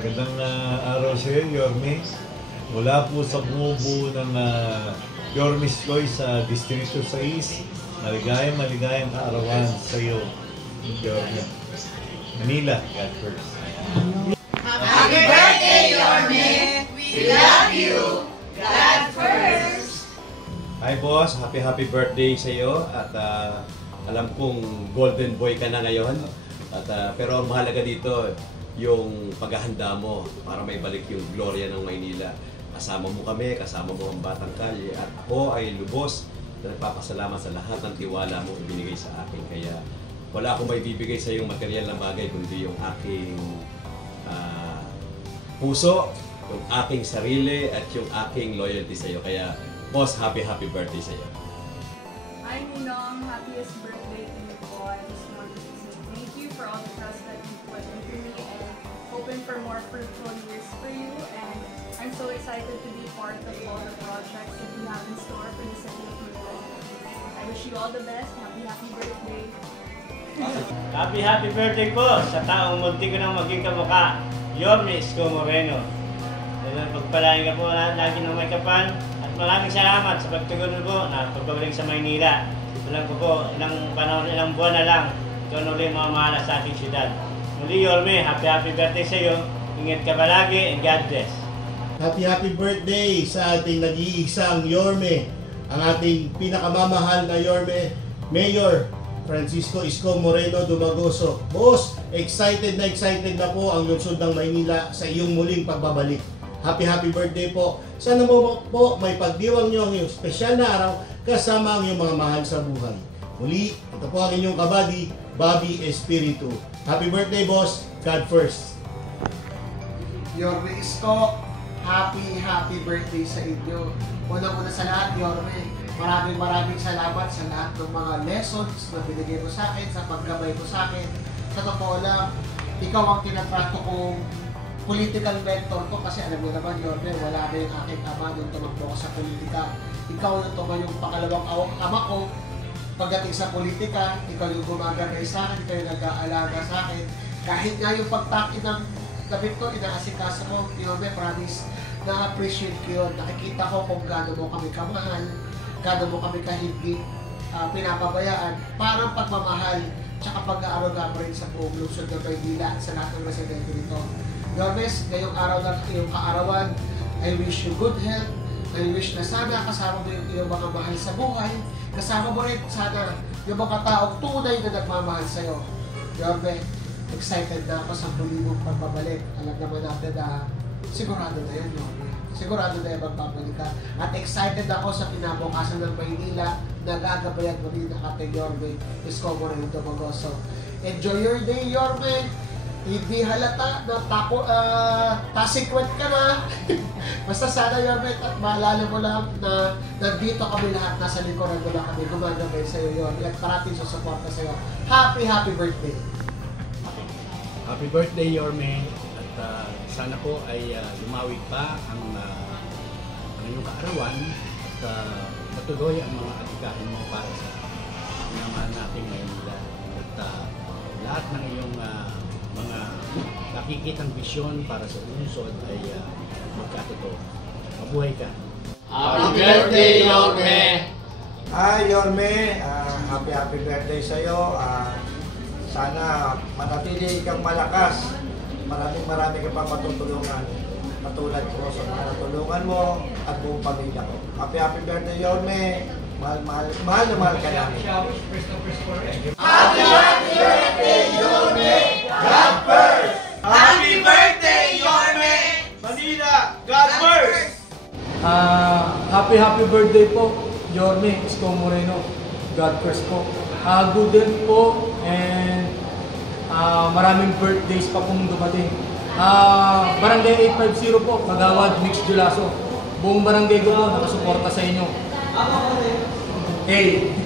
Magandang araw sa iyo, Yorme. Mula po sa bumubuo ng Yorme's Choice sa Distrito 6, maligayang kaarawan sa iyo, Yorme. Manila, God first. Happy birthday, Yorme! We love you! God first! Hi boss, happy birthday sa iyo at alam kong golden boy ka na ngayon at pero ang mahalaga dito yung paghahanda mo para may balik yung gloria ng Maynila. Kasama mo kami, kasama mo ang Batang Kalye at ako ay lubos na nagpapasalamat sa lahat ng tiwala mo ibinigay sa akin. Kaya wala akong may bibigay sa iyong material na bagay kundi yung aking puso, yung aking sarili at yung aking loyalty sa iyo. Kaya boss, happy birthday sa iyo. Hi Ninong, happiest birthday to you po. I just want to say thank you for all the trust that you put into me and hoping for more fruitful years for you. And I'm so excited to be part of all the projects that you have in store for the city of Manila. I wish you all the best. Happy birthday. Happy birthday po sa taong munti ko nang maging kamukha, Yorme Isko Moreno. Pagpalain ka po lagi ng may kapal at maraming salamat sa pagtugon po na pagbabalik sa Maynila. Alam ko po, ilang buwan na lang, ito na ulit mamahala sa ating syudad. Muli Yorme, happy birthday sa iyo. Ingat ka palagi and God bless. Happy birthday sa ating nag-iisang Yorme, ang ating pinakamamahal na Yorme, Mayor Francisco Isko Moreno Dumagoso. Boss, excited na po ang lungsod ng Maynila sa iyong muling pagbabalik. Happy birthday po. Sana mo po may pagdiwang nyo ang iyong espesyal na araw kasama ang iyong mga mahal sa buhay. Muli, ito po ang inyong kabady, Bobby Espiritu. Happy birthday, boss. God first. Yorme Isko, happy birthday sa inyo. Una sa lahat, Yorme, maraming salamat sa lahat ng mga lessons na binigay mo sa akin, sa paggabay mo sa akin. Sa totoo lang, ikaw ang tinatrato kong political mentor ko kasi alam mo naman, Yorme, wala na yung aking ama nung tumakbo ko sa politika. Ikaw yung pangalawang ama ko pagdating sa politika. Ikaw yung gumagabay sa akin, ikaw yung nag-aalaga sa akin. Kahit nga yung pagtakin ng damit ko, inaasikaso mo, Yorme, promise, na-appreciate ko yun. Nakikita ko kung gaano mo kami kamahal, gaano mo kami kahigit pinapabayaan. Parang pagmamahal, tsaka pag-aaruga pa rin sa buong lungsod ng Maynila sa lahat ng residente dito. Yormes, ngayong araw ng iyong kaarawan, I wish you good health. I wish na sana kasama mo yung iyong mga mahal sa buhay. Kasama mo rin sana yung mga taong tunay na nagmamahal sa'yo. Yorme, excited na ako sa muli mong pagbabalik. Alam naman natin na sigurado na yan, Yorme. Sigurado na yan magbabalik ka. At excited ako sa kinabukasan ng Maynila na gagabayan mo rin ang ating Yorme Isko Moreno Dumagoso. Enjoy your day, Yorme! Hindi halata na tasikwet ka na. Basta sana, Yorme, at maalala mo lang na nandito kami lahat, nasa likuran mo lang kami, gumagabay sa iyo, Yorme, at parating susuporta sa iyo. Happy birthday! Happy birthday, Yorme, at sana po ay lumawi pa ang iyong kaarawan at patuloy ang mga adikahin mo para sa naman nating Maynila. At lahat ng iyong mga nakikitang visyon para sa lungsod ay magkatotoo. Mabuhay ka! Happy birthday, Yorme! Hi, Yorme! Happy birthday sa iyo. Sana manatili kang malakas. Maraming ka pang matutulungan. Katulad ko sa mga natulungan mo at buong pamilya ko. Happy birthday, Yorme! Mahal ka namin. Happy birthday, Yorme! God first! Happy birthday, Yorme! Manila, God first! Happy birthday po, Yorme Isko Moreno. God first po. Good health po and maraming birthdays pa pong dumating. Barangay 850 po, Kagawad, Mix Julaso. Buong barangay ko po nakasuporta sa inyo. Hey!